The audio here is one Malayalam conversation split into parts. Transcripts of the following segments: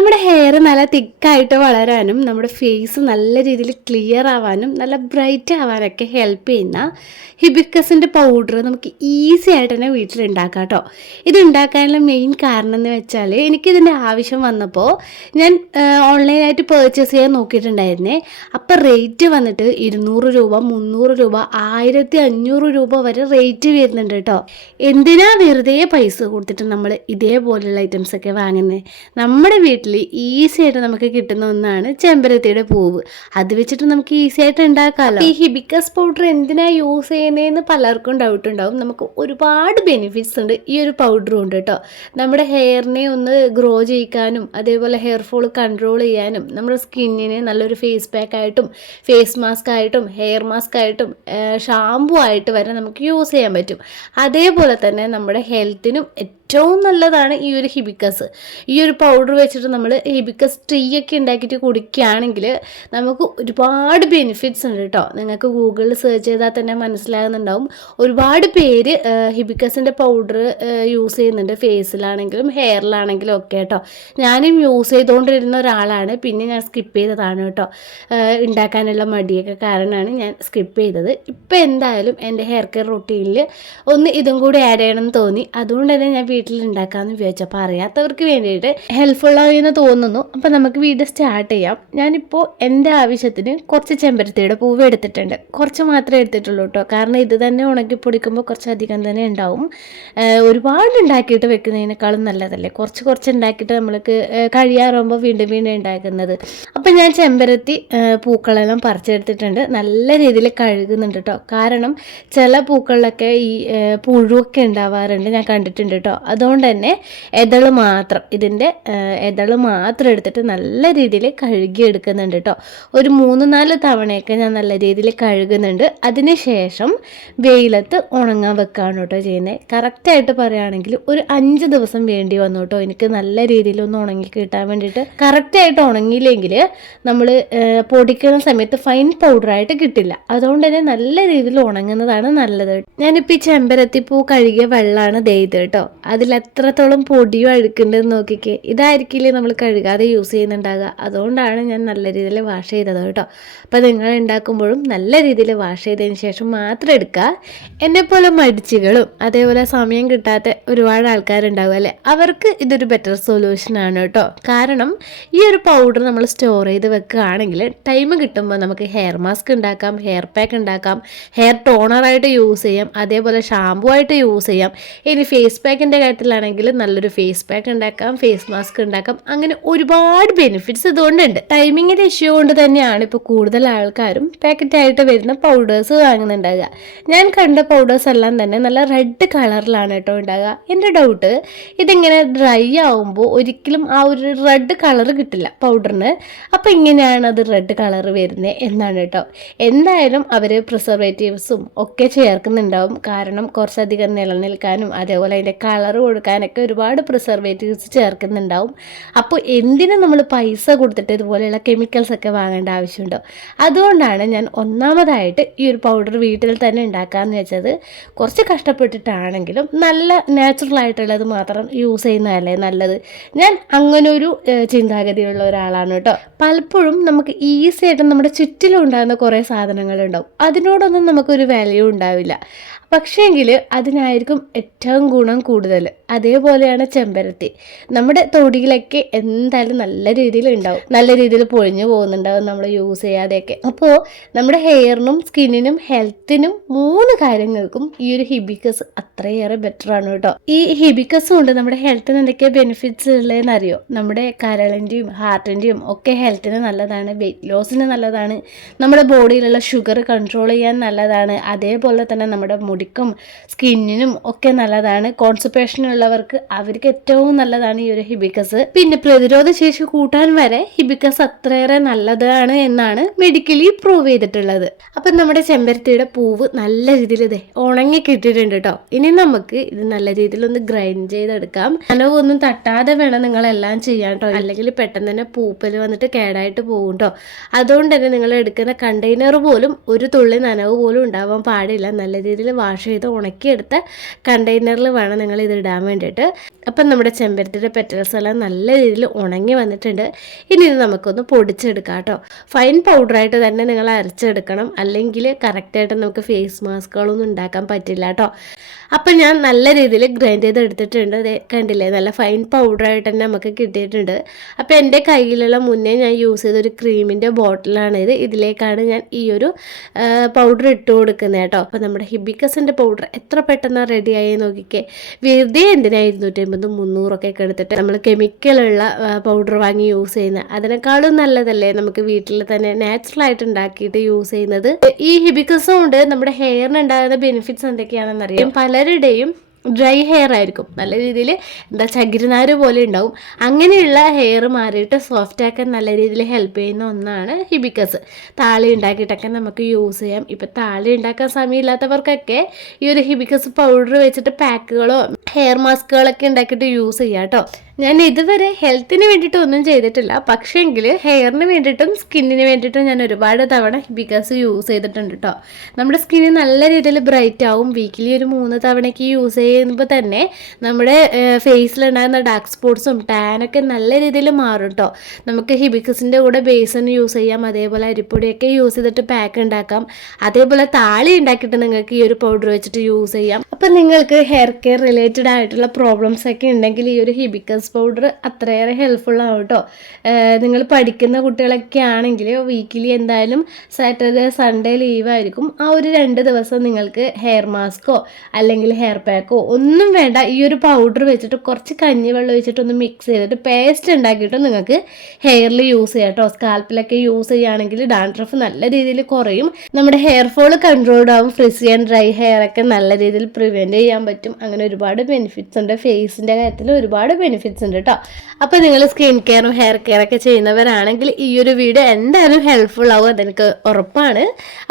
നമ്മുടെ ഹെയർ നല്ല തിക്കായിട്ട് വളരാനും നമ്മുടെ ഫേസ് നല്ല രീതിയിൽ ക്ലിയർ ആവാനും നല്ല ബ്രൈറ്റ് ആവാനൊക്കെ ഹെൽപ്പ് ചെയ്യുന്ന ഹിബിക്കസിന്റെ പൗഡർ നമുക്ക് ഈസി ആയിട്ട് തന്നെ വീട്ടിൽ ഉണ്ടാക്കാം കേട്ടോ ഇത് ഉണ്ടാക്കാനുള്ള മെയിൻ കാരണം എന്ന് വെച്ചാൽ എനിക്കിതിന്റെ ആവശ്യം വന്നപ്പോൾ ഞാൻ ഓൺലൈനായിട്ട് പേർച്ചേസ് ചെയ്യാൻ നോക്കിയിട്ടുണ്ടായിരുന്നേ. അപ്പോൾ റേറ്റ് വന്നിട്ട് ഇരുന്നൂറ് രൂപ മുന്നൂറ് രൂപ ആയിരത്തി അഞ്ഞൂറ് രൂപ വരെ റേറ്റ് വരുന്നുണ്ട് കേട്ടോ എന്തിനാ വെറുതെ പൈസ കൊടുത്തിട്ട് നമ്മൾ ഇതേപോലെയുള്ള ഐറ്റംസ് ഒക്കെ വാങ്ങുന്നത് നമ്മുടെ വീട്ടിൽ ഈസി ആയിട്ട് നമുക്ക് കിട്ടുന്ന ഒന്നാണ് ചെമ്പരത്തിയുടെ പൂവ്. അത് വെച്ചിട്ട് നമുക്ക് ഈസി ആയിട്ട് ഉണ്ടാക്കാമല്ലോ ഈ ഹിബിക്കസ് പൗഡർ എന്തിനാ യൂസ് ചെയ്യുന്നതെന്ന് പലർക്കും ഡൗട്ട് ഉണ്ടാവും. നമുക്ക് ഒരുപാട് ബെനിഫിറ്റ്സ് ഉണ്ട് ഈ ഒരു പൗഡർ ഉണ്ട് കേട്ടോ നമ്മുടെ ഹെയറിനെ ഒന്ന് ഗ്രോ ചെയ്യിക്കാനും അതേപോലെ ഹെയർ ഫോൾ കൺട്രോൾ ചെയ്യാനും നമ്മുടെ സ്കിന്നിന് നല്ലൊരു ഫേസ് പാക്ക് ആയിട്ടും ഫേസ് മാസ്ക് ആയിട്ടും ഹെയർ മാസ്ക് ആയിട്ടും ഷാമ്പു ആയിട്ട് വരെ നമുക്ക് യൂസ് ചെയ്യാൻ പറ്റും. അതേപോലെ തന്നെ നമ്മുടെ ഹെൽത്തിനും ഏറ്റവും നല്ലതാണ് ഈ ഒരു ഹിബിക്കസ് ഈ ഒരു പൗഡർ വെച്ചിട്ട് നമ്മൾ ഹിബിക്കസ് ട്രീ ഒക്കെ ഉണ്ടാക്കിയിട്ട് കുടിക്കുകയാണെങ്കിൽ നമുക്ക് ഒരുപാട് ബെനിഫിറ്റ്സ് ഉണ്ട് കേട്ടോ നിങ്ങൾക്ക് ഗൂഗിളിൽ സെർച്ച് ചെയ്താൽ തന്നെ മനസ്സിലാകുന്നുണ്ടാവും. ഒരുപാട് പേര് ഹിബിക്കസിന്റെ പൗഡർ യൂസ് ചെയ്യുന്നുണ്ട്. ഫേസിലാണെങ്കിലും ഹെയറിലാണെങ്കിലും ഒക്കെ കേട്ടോ ഞാനും യൂസ് ചെയ്തുകൊണ്ടിരുന്ന ഒരാളാണ്. പിന്നെ ഞാൻ സ്കിപ്പ് ചെയ്തതാണ് കേട്ടോ ഉണ്ടാക്കാനുള്ള മടിയൊക്കെ കാരണമാണ് ഞാൻ സ്കിപ്പ് ചെയ്തത്. ഇപ്പം എന്തായാലും എന്റെ ഹെയർ കെയർ റൊട്ടീനിൽ ഒന്ന് ഇതും കൂടി ആഡ് ചെയ്യണമെന്ന് തോന്നി. അതുകൊണ്ട് തന്നെ ഞാൻ വീട്ടിൽ ഉണ്ടാക്കാമെന്ന് വിചാരിച്ചു. അപ്പോൾ അറിയാത്തവർക്ക് വേണ്ടിയിട്ട് ഹെൽപ്ഫുൾ ആയെന്ന് തോന്നുന്നു. അപ്പോൾ നമുക്ക് വീഡിയോ സ്റ്റാർട്ട് ചെയ്യാം. ഞാനിപ്പോൾ എന്റെ ആവശ്യത്തിന് കുറച്ച് ചെമ്പരത്തിയുടെ പൂവ് എടുത്തിട്ടുണ്ട്. കുറച്ച് മാത്രമേ എടുത്തിട്ടുള്ളൂ കേട്ടോ കാരണം ഇത് തന്നെ ഉണക്കി പൊടിക്കുമ്പോൾ കുറച്ച് അധികം തന്നെ ഉണ്ടാവും. ഒരുപാട് ഉണ്ടാക്കിയിട്ട് വെക്കുന്നതിനേക്കാളും നല്ലതല്ലേ? കുറച്ച് കുറച്ച് ഉണ്ടാക്കിയിട്ട് നമ്മൾക്ക് കഴിയാറാകുമ്പോൾ വീണ്ടും വീണ്ടും ഉണ്ടാക്കുന്നത്. അപ്പോൾ ഞാൻ ചെമ്പരത്തി പൂക്കളെല്ലാം പറിച്ചെടുത്തിട്ടുണ്ട്. നല്ല രീതിയിൽ കഴുകുന്നുണ്ട് കേട്ടോ കാരണം ചില പൂക്കളിലൊക്കെ ഈ പുഴുവൊക്കെ ഉണ്ടാവാറുണ്ട്. ഞാൻ കണ്ടിട്ടുണ്ട് കേട്ടോ അതുകൊണ്ട് തന്നെ എതൾ മാത്രം. ഇതിന്റെ എതൾ മാത്രം എടുത്തിട്ട് നല്ല രീതിയിൽ കഴുകി എടുക്കുന്നുണ്ട് കേട്ടോ ഒരു മൂന്ന് നാല് തവണയൊക്കെ ഞാൻ നല്ല രീതിയിൽ കഴുകുന്നുണ്ട്. അതിനുശേഷം വെയിലത്ത് ഉണങ്ങാൻ വെക്കുകയാണ് കേട്ടോ ചെയ്യുന്നത് കറക്റ്റായിട്ട് പറയുകയാണെങ്കിൽ ഒരു അഞ്ച് ദിവസം വേണ്ടി വന്നു കേട്ടോ എനിക്ക് നല്ല രീതിയിൽ ഒന്ന് ഉണങ്ങി കിട്ടാൻ വേണ്ടിയിട്ട്. കറക്റ്റായിട്ട് ഉണങ്ങിയില്ലെങ്കിൽ നമ്മൾ പൊടിക്കുന്ന സമയത്ത് ഫൈൻ പൗഡറായിട്ട് കിട്ടില്ല. അതുകൊണ്ട് തന്നെ നല്ല രീതിയിൽ ഉണങ്ങുന്നതാണ് നല്ലത്. ഞാനിപ്പോൾ ഈ ചെമ്പരത്തിപ്പൂ കഴുകിയ വെള്ളമാണ് ദെയ്ത് കേട്ടോ അതിൽ എത്രത്തോളം പൊടിയോ അഴുക്കുണ്ടെന്ന് നോക്കിക്കേ. ഇതായിരിക്കില്ലേ നമ്മൾ കഴുകാതെ യൂസ് ചെയ്യുന്നുണ്ടാകുക അതുകൊണ്ടാണ് ഞാൻ നല്ല രീതിയിൽ വാഷ് ചെയ്തത് കേട്ടോ. അപ്പോൾ നിങ്ങൾ ഉണ്ടാക്കുമ്പോഴും നല്ല രീതിയിൽ വാഷ് ചെയ്തതിന് ശേഷം മാത്രം എടുക്കുക എന്നെപ്പോലെ മടിച്ചുകളും അതേപോലെ സമയം കിട്ടാത്ത ഒരുപാട് ആൾക്കാരുണ്ടാകും അല്ലേ? അവർക്ക് ഇതൊരു ബെറ്റർ സൊല്യൂഷനാണ് കേട്ടോ. കാരണം ഈ ഒരു പൗഡർ നമ്മൾ സ്റ്റോർ ചെയ്ത് വെക്കുകയാണെങ്കിൽ ടൈം കിട്ടുമ്പോൾ നമുക്ക് ഹെയർ മാസ്ക് ഉണ്ടാക്കാം ഹെയർ പാക്ക് ഉണ്ടാക്കാം ഹെയർ ടോണറായിട്ട് യൂസ് ചെയ്യാം അതേപോലെ ഷാമ്പു ആയിട്ട് യൂസ് ചെയ്യാം. ഇനി ഫേസ് പാക്കിന്റെ കാര്യത്തിലാണെങ്കിൽ നല്ലൊരു ഫേസ് പാക്ക് ഉണ്ടാക്കാം ഫേസ് മാസ്ക് ഉണ്ടാക്കാം അങ്ങനെ ഒരുപാട് ബെനിഫിറ്റ്സ് ഇതുകൊണ്ടുണ്ട്. ടൈമിങ്ങിന്റെ ഇഷ്യൂ കൊണ്ട് തന്നെയാണ് ഇപ്പോൾ കൂടുതൽ ആൾക്കാരും പാക്കറ്റായിട്ട് വരുന്ന പൗഡേഴ്സ് വാങ്ങുന്നുണ്ടാകുക ഞാൻ കണ്ട പൗഡേഴ്സ് എല്ലാം തന്നെ നല്ല റെഡ് കളറിലാണ് കേട്ടോ ഉണ്ടാകുക എന്റെ ഡൗട്ട് ഇതിങ്ങനെ ഡ്രൈ ആവുമ്പോൾ ഒരിക്കലും ആ ഒരു റെഡ് കളർ കിട്ടില്ല പൗഡറിന് അപ്പോൾ ഇങ്ങനെയാണ് അത് റെഡ് കളർ വരുന്നത് എന്നാണ് കേട്ടോ. എന്തായാലും അവർ പ്രിസർവേറ്റീവ്സും ഒക്കെ ചേർക്കുന്നുണ്ടാവും. കാരണം കുറച്ചധികം നിലനിൽക്കാനും അതേപോലെ അതിന്റെ കളർ കൊടുക്കാനൊക്കെ ഒരുപാട് പ്രിസർവേറ്റീവ്സ് ചേർക്കുന്നുണ്ടാവും. അപ്പോൾ എന്തിനും നമ്മൾ പൈസ കൊടുത്തിട്ട് ഇതുപോലെയുള്ള കെമിക്കൽസ് ഒക്കെ വാങ്ങേണ്ട ആവശ്യമുണ്ടോ? അതുകൊണ്ടാണ് ഞാൻ ഒന്നാമതായിട്ട് ഈ ഒരു പൗഡർ വീട്ടിൽ തന്നെ ഉണ്ടാക്കാമെന്ന് വെച്ചത്. കുറച്ച് കഷ്ടപ്പെട്ടിട്ടാണെങ്കിലും നല്ല നാച്ചുറൽ ആയിട്ടുള്ളത് മാത്രം യൂസ് ചെയ്യുന്നതല്ലേ നല്ലത്. ഞാൻ അങ്ങനൊരു ചിന്താഗതിയുള്ള ഒരാളാണ് കേട്ടോ. പലപ്പോഴും നമുക്ക് ഈസി ആയിട്ട് നമ്മുടെ ചുറ്റിലും ഉണ്ടാകുന്ന കുറേ സാധനങ്ങളുണ്ടാവും. അതിനോടൊന്നും നമുക്കൊരു വാല്യൂ ഉണ്ടാവില്ല. പക്ഷേങ്കിൽ അതിനായിരിക്കും ഏറ്റവും ഗുണം കൂടുതൽ അതേപോലെയാണ് ചെമ്പരത്തി. നമ്മുടെ തൊടിയിലൊക്കെ എന്തായാലും നല്ല രീതിയിൽ ഉണ്ടാവും. നല്ല രീതിയിൽ പൊഴിഞ്ഞു പോകുന്നുണ്ടാവും നമ്മൾ യൂസ് ചെയ്യാതെയൊക്കെ. അപ്പോൾ നമ്മുടെ ഹെയറിനും സ്കിന്നിനും ഹെൽത്തിനും മൂന്ന് കാര്യങ്ങൾക്കും ഈ ഒരു ഹിബിക്കസ് അത്രയേറെ ബെറ്റർ ആണ് കേട്ടോ. ഈ ഹിബിക്കസ് കൊണ്ട് നമ്മുടെ ഹെൽത്തിന് എന്തൊക്കെ ബെനിഫിറ്റ്സ് ഉള്ളതെന്ന് അറിയോ നമ്മുടെ കരളിന്റെയും ഹാർട്ടിന്റെയും ഒക്കെ ഹെൽത്തിന് നല്ലതാണ് വെയിറ്റ് ലോസിന് നല്ലതാണ് നമ്മുടെ ബോഡിയിലുള്ള ഷുഗർ കൺട്രോൾ ചെയ്യാൻ നല്ലതാണ് അതേപോലെ തന്നെ നമ്മുടെ മുടിക്കും സ്കിന്നിനും ഒക്കെ നല്ലതാണ് കോൺസെൻട്രേഷൻ ഉള്ളവർക്ക് അവർക്ക് ഏറ്റവും നല്ലതാണ് ഈ ഒരു ഹിബിക്കസ് പിന്നെ പ്രതിരോധ ശേഷി കൂട്ടാൻ വരെ ഹിബിക്കസ് അത്രയേറെ നല്ലതാണ് എന്നാണ് മെഡിക്കലി പ്രൂവ് ചെയ്തിട്ടുള്ളത്. അപ്പം നമ്മുടെ ചെമ്പരത്തിയുടെ പൂവ് നല്ല രീതിയിൽ ഇതേ ഉണങ്ങി കിട്ടിയിട്ടുണ്ട് കേട്ടോ ഇനി നമുക്ക് ഇത് നല്ല രീതിയിൽ ഒന്ന് ഗ്രൈൻഡ് ചെയ്തെടുക്കാം. നനവൊന്നും തട്ടാതെ വേണം നിങ്ങളെല്ലാം ചെയ്യാൻ കേട്ടോ അല്ലെങ്കിൽ പെട്ടെന്ന് തന്നെ പൂപ്പൽ വന്നിട്ട് കേടായിട്ട് പോകും കേട്ടോ അതുകൊണ്ട് തന്നെ നിങ്ങൾ എടുക്കുന്ന കണ്ടെയ്നർ പോലും ഒരു തുള്ളി നനവ് പോലും ഉണ്ടാവാൻ പാടില്ല. നല്ല രീതിയിൽ വാഷ് ചെയ്ത് ഉണക്കിയെടുത്ത കണ്ടെയ്നറിൽ വേണം നിങ്ങൾ ഇത് ഇടാൻ വേണ്ടിയിട്ട്. അപ്പം നമ്മുടെ ചെമ്പരത്തിയുടെ പെറ്റൽസ് എല്ലാം നല്ല രീതിയിൽ ഉണങ്ങി വന്നിട്ടുണ്ട്. ഇനി ഇത് നമുക്കൊന്ന് പൊടിച്ചെടുക്കാം കേട്ടോ. ഫൈൻ പൗഡറായിട്ട് തന്നെ നിങ്ങൾ അരച്ചെടുക്കണം. അല്ലെങ്കിൽ കറക്റ്റായിട്ട് നമുക്ക് ഫേസ് മാസ്കുകളൊന്നും ഉണ്ടാക്കാൻ പറ്റില്ല കേട്ടോ. അപ്പം ഞാൻ നല്ല രീതിയിൽ ഗ്രൈൻഡ് ചെയ്ത് എടുത്തിട്ടുണ്ട് കണ്ടില്ലേ? നല്ല ഫൈൻ പൗഡറായിട്ട് തന്നെ നമുക്ക് കിട്ടിയിട്ടുണ്ട്. അപ്പോൾ എന്റെ കയ്യിലുള്ള മുന്നേ ഞാൻ യൂസ് ചെയ്തൊരു ക്രീമിന്റെ ബോട്ടിലാണ് ഇത്. ഇതിലേക്കാണ് ഞാൻ ഈ ഒരു പൗഡർ ഇട്ട് കൊടുക്കുന്നത് കേട്ടോ. അപ്പോൾ നമ്മുടെ ഹിബിക്കസിന്റെ പൗഡർ എത്ര പെട്ടെന്ന് റെഡിയായി നോക്കിക്കേ. വെറുതെ എന്തിനാ ഇരുന്നൂറ്റമ്പതും മുന്നൂറൊക്കെ ഒക്കെ എടുത്തിട്ട് നമ്മൾ കെമിക്കലുള്ള പൗഡർ വാങ്ങി യൂസ് ചെയ്യുന്നത് അതിനേക്കാളും നല്ലതല്ലേ നമുക്ക് വീട്ടിൽ തന്നെ നാച്ചുറൽ ആയിട്ട് ഉണ്ടാക്കിയിട്ട് യൂസ് ചെയ്യുന്നത്. ഈ ഹിബിക്കസും കൊണ്ട് നമ്മുടെ ഹെയറിന് ഉണ്ടാകുന്ന ബെനിഫിറ്റ്സ് എന്തൊക്കെയാണെന്ന് അറിയാം. പലരുടെയും ഡ്രൈ ഹെയർ ആയിരിക്കും. നല്ല രീതിയിൽ എന്താ ചകിരിനാര് പോലെ ഉണ്ടാവും. അങ്ങനെയുള്ള ഹെയർ മാറിയിട്ട് സോഫ്റ്റ് ആക്കാൻ നല്ല രീതിയിൽ ഹെൽപ്പ് ചെയ്യുന്ന ഒന്നാണ് ഹിബിക്കസ് താളി ഉണ്ടാക്കിയിട്ടൊക്കെ നമുക്ക് യൂസ് ചെയ്യാം. ഇപ്പം താളി ഉണ്ടാക്കാൻ സമയമില്ലാത്തവർക്കൊക്കെ ഈ ഒരു ഹിബിക്കസ് പൗഡർ വെച്ചിട്ട് പാക്കുകളോ ഹെയർ മാസ്കുകളൊക്കെ ഉണ്ടാക്കിയിട്ട് യൂസ് ചെയ്യാം കേട്ടോ ഞാൻ ഇതുവരെ ഹെൽത്തിന് വേണ്ടിയിട്ട് ഒന്നും ചെയ്തിട്ടില്ല. പക്ഷേങ്കിൽ ഹെയറിന് വേണ്ടിയിട്ടും സ്കിന്നിന് വേണ്ടിയിട്ടും ഞാൻ ഒരുപാട് തവണ ഹിബിക്കാസ് യൂസ് ചെയ്തിട്ടുണ്ട് കേട്ടോ നമ്മുടെ സ്കിന്ന് നല്ല രീതിയിൽ ബ്രൈറ്റ് ആവും. വീക്കിലി ഒരു മൂന്ന് തവണയ്ക്ക് യൂസ് ചെയ്യുമ്പോൾ തന്നെ നമ്മുടെ ഫേസിലുണ്ടാകുന്ന ഡാർക്ക് സ്പോട്ട്സും ടാനൊക്കെ നല്ല രീതിയിൽ മാറും കേട്ടോ നമുക്ക് ഹിബിക്കസിന്റെ കൂടെ ബേസൺ യൂസ് ചെയ്യാം. അതേപോലെ അരിപ്പൊടിയൊക്കെ യൂസ് ചെയ്തിട്ട് പാക്ക് ഉണ്ടാക്കാം. അതേപോലെ താളി ഉണ്ടാക്കിയിട്ട് നിങ്ങൾക്ക് ഈ ഒരു പൗഡർ വെച്ചിട്ട് യൂസ് ചെയ്യാം. അപ്പം നിങ്ങൾക്ക് ഹെയർ കെയർ റിലേറ്റഡ് ആയിട്ടുള്ള പ്രോബ്ലംസ് ഒക്കെ ഉണ്ടെങ്കിൽ ഈ ഒരു ഹിബിക്കസ് പൗഡർ അത്രയേറെ ഹെൽപ്ഫുൾ ആവും കേട്ടോ. നിങ്ങൾ പഠിക്കുന്ന കുട്ടികളൊക്കെ ആണെങ്കിൽ വീക്കിലി എന്തായാലും സാറ്റർഡേ സൺഡേ ലീവ് ആയിരിക്കും. ആ ഒരു രണ്ട് ദിവസം നിങ്ങൾക്ക് ഹെയർ മാസ്കോ അല്ലെങ്കിൽ ഹെയർ പാക്കോ ഒന്നും വേണ്ട. ഈ ഒരു പൗഡർ വെച്ചിട്ട് കുറച്ച് കഞ്ഞിവെള്ളം ഒഴിച്ചിട്ട് ഒന്ന് മിക്സ് ചെയ്തിട്ട് പേസ്റ്റ് ഉണ്ടാക്കിയിട്ട് നിങ്ങൾക്ക് ഹെയറിൽ യൂസ് ചെയ്യാം കേട്ടോ. സ്കാൽപ്പിലൊക്കെ യൂസ് ചെയ്യുകയാണെങ്കിൽ ഡാൻഡ്രഫ് നല്ല രീതിയിൽ കുറയും. നമ്മുടെ ഹെയർ ഫോൾ കൺട്രോൾഡ് ആവും. ഫ്രിസി ആൻഡ് ഡ്രൈ ഹെയർ ഒക്കെ നല്ല രീതിയിൽ പ്രിവെന്റ് ചെയ്യാൻ പറ്റും. അങ്ങനെ ഒരുപാട് ബെനിഫിറ്റ്സ് ഉണ്ട്. ഫേസിന്റെ കാര്യത്തിൽ ഒരുപാട് ബെനിഫിറ്റ്സ് ഉണ്ട് കേട്ടോ അപ്പോൾ നിങ്ങൾ സ്കിൻ കെയറും ഹെയർ കെയർ ഒക്കെ ചെയ്യുന്നവരാണെങ്കിൽ ഈ ഒരു വീഡിയോ എന്തായാലും ഹെൽപ്ഫുൾ ആവും അതെനിക്ക് ഉറപ്പാണ്.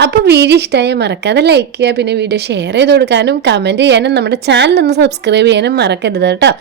അപ്പോൾ വീഡിയോ ഇഷ്ടമായി മറക്കാതെ ലൈക്ക് ചെയ്യുക പിന്നെ വീഡിയോ ഷെയർ ചെയ്ത് കൊടുക്കാനും കമന്റ് ചെയ്യാനും നമ്മുടെ ചാനൽ ഒന്ന് സബ്സ്ക്രൈബ് ചെയ്യാനും മറക്കരുത് കേട്ടോ.